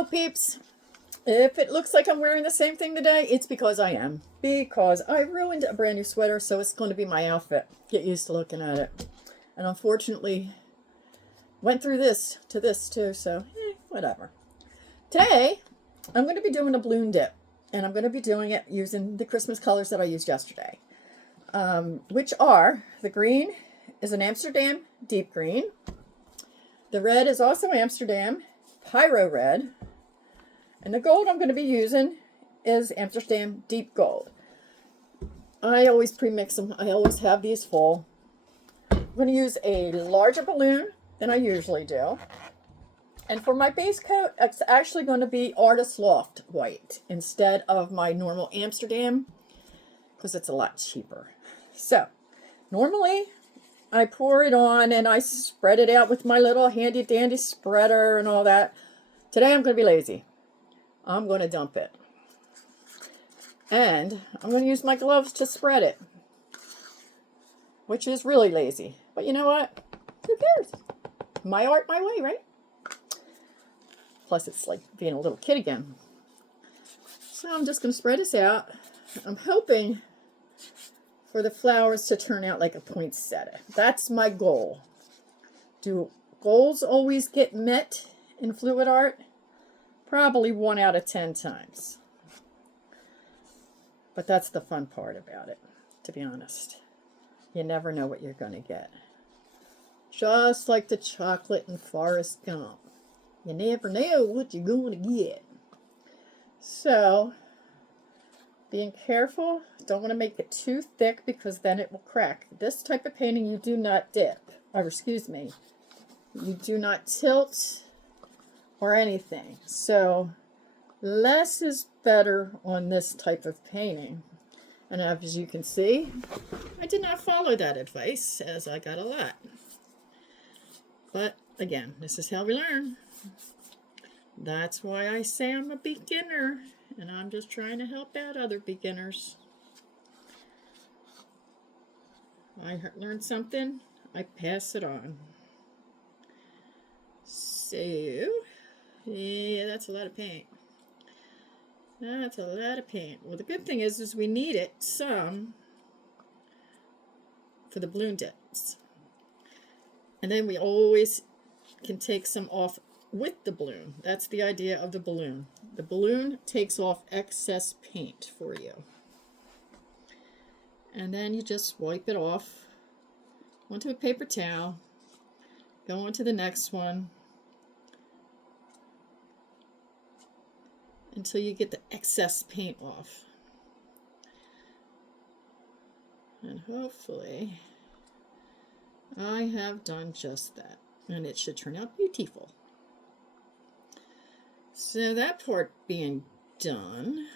So, peeps, if it looks like I'm wearing the same thing today, it's because I am. Because I ruined a brand new sweater, so it's going to be my outfit. Get used to looking at it. And unfortunately, went through this too, so whatever. Today, I'm going to be doing a balloon dip. And I'm going to be doing it using the Christmas colors that I used yesterday. Which are, the green is an Amsterdam deep green. The red is also Amsterdam Pyro Red. And the gold I'm going to be using is Amsterdam Deep Gold. I always pre-mix them. I always have these full. I'm going to use a larger balloon than I usually do. And for my base coat, it's actually going to be Artist Loft white instead of my normal Amsterdam because it's a lot cheaper. So, normally I pour it on and I spread it out with my little handy dandy spreader and all that. Today I'm going to be lazy. I'm going to dump it. And I'm going to use my gloves to spread it. Which is really lazy. But you know what? Who cares? My art, my way, right? Plus it's like being a little kid again. So I'm just going to spread this out. I'm hoping for the flowers to turn out like a poinsettia. That's my goal. Do goals always get met in fluid art? Probably 1 out of 10 times. But that's the fun part about it, to be honest. You never know what you're going to get. Just like the chocolate in Forrest Gump. You never know what you're going to get. So, being careful. Don't want to make it too thick because then it will crack. This type of painting you do not dip. Or excuse me. You do not tilt or anything. So less is better on this type of painting. And as you can see, I did not follow that advice as I got a lot. But again, this is how we learn. That's why I say I'm a beginner and I'm just trying to help out other beginners. I learned something, I pass it on. So, yeah, that's a lot of paint. That's a lot of paint. Well, the good thing is we need it some for the balloon dips. And then we always can take some off with the balloon. That's the idea of the balloon. The balloon takes off excess paint for you. And then you just wipe it off onto a paper towel. Go on to the next one. Until you get the excess paint off. And hopefully I have done just that. And it should turn out beautiful. So that part being done,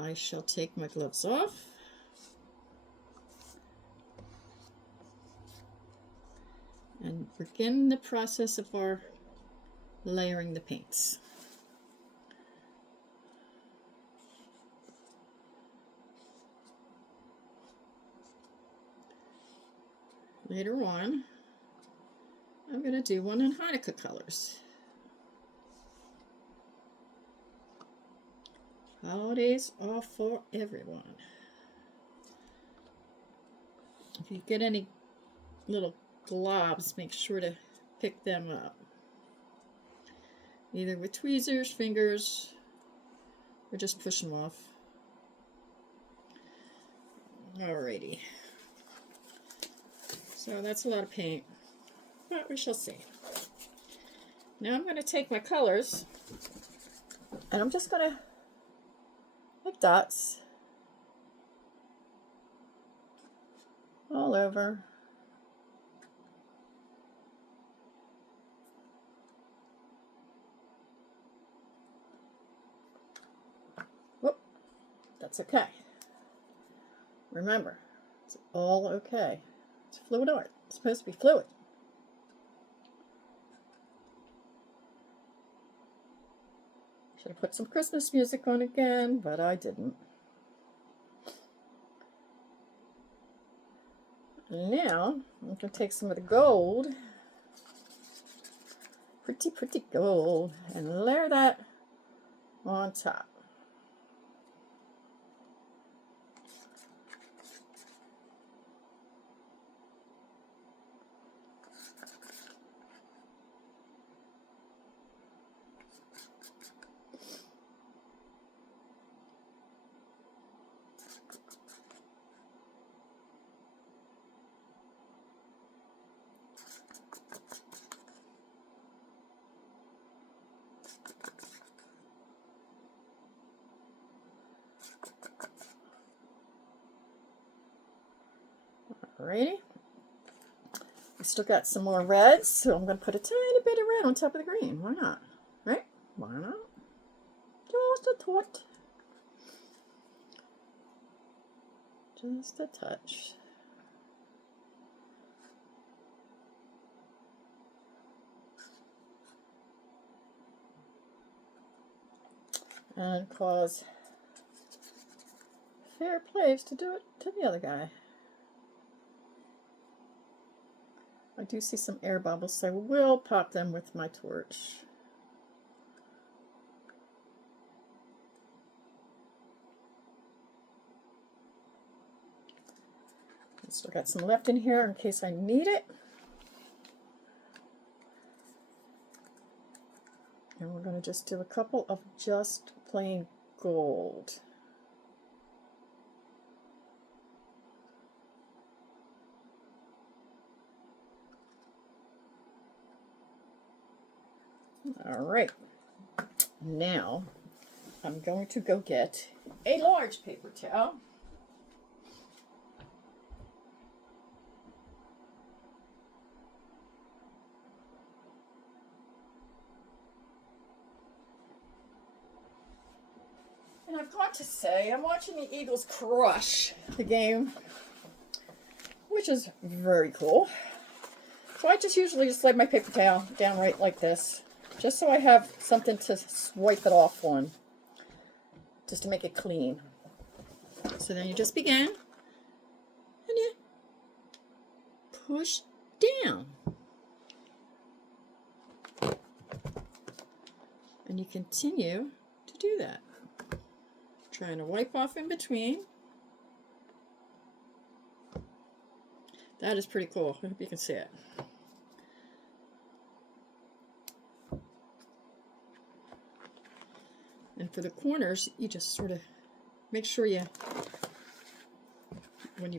I shall take my gloves off. And begin the process of our layering the paints. Later on, I'm going to do one in Hanukkah colors. Holidays are for everyone. If you get any little globs, make sure to pick them up. Either with tweezers, fingers, or just push them off. Alrighty. So that's a lot of paint, but we shall see. Now I'm going to take my colors, and I'm just going to make dots all over. Whoop, that's okay. Remember, it's all okay. It's fluid art. It's supposed to be fluid. Should have put some Christmas music on again, but I didn't. Now, I'm going to take some of the gold pretty, pretty gold. And layer that on top. Alrighty. We still got some more reds, so I'm going to put a tiny bit of red on top of the green. Why not? Right? Why not? Just a tot. Just a touch. And cause fair plays to do it to the other guy. I do see some air bubbles, so I will pop them with my torch. I still got some left in here in case I need it. And we're going to just do a couple of just plain gold. All right, now I'm going to go get a large paper towel. And I've got to say, I'm watching the Eagles crush the game, which is very cool. So I just usually just lay my paper towel down right like this, just so I have something to swipe it off on, just to make it clean. So then you just begin, and you push down. And you continue to do that. Trying to wipe off in between. That is pretty cool. I hope you can see it. And for the corners, you just sort of make sure you,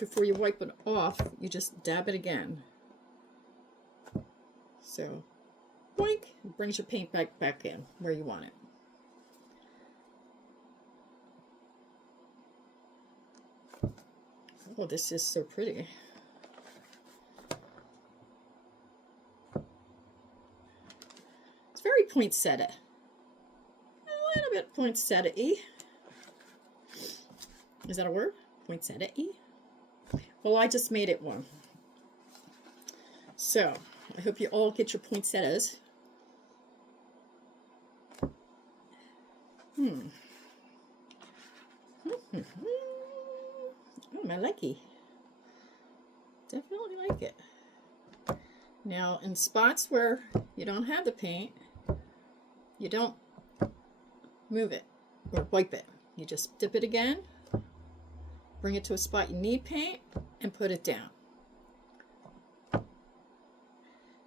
before you wipe it off, you just dab it again. So, boink, it brings your paint back in where you want it. Oh, this is so pretty. It's very poinsettia. A little bit poinsettia-y. Is that a word? Poinsettia-y? Well, I just made it one. So, I hope you all get your poinsettias. I like it. Definitely like it. Now, in spots where you don't have the paint, you don't move it or wipe it. You just dip it again, bring it to a spot you need paint, and put it down.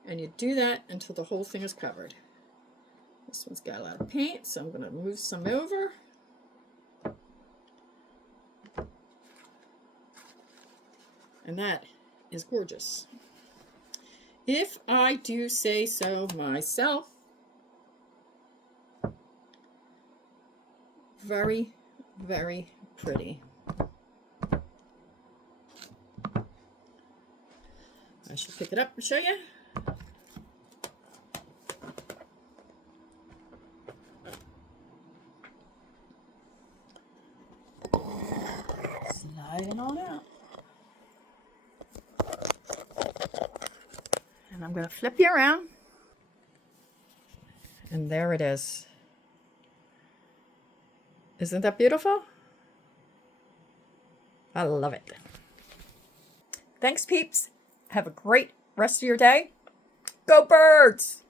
And you do that until the whole thing is covered. This one's got a lot of paint, so I'm going to move some over. And that is gorgeous, if I do say so myself. Very, very pretty. I should pick it up and show you. Sliding on out. And I'm going to flip you around. And there it is. Isn't that beautiful? I love it. Thanks, peeps. Have a great rest of your day. Go Birds!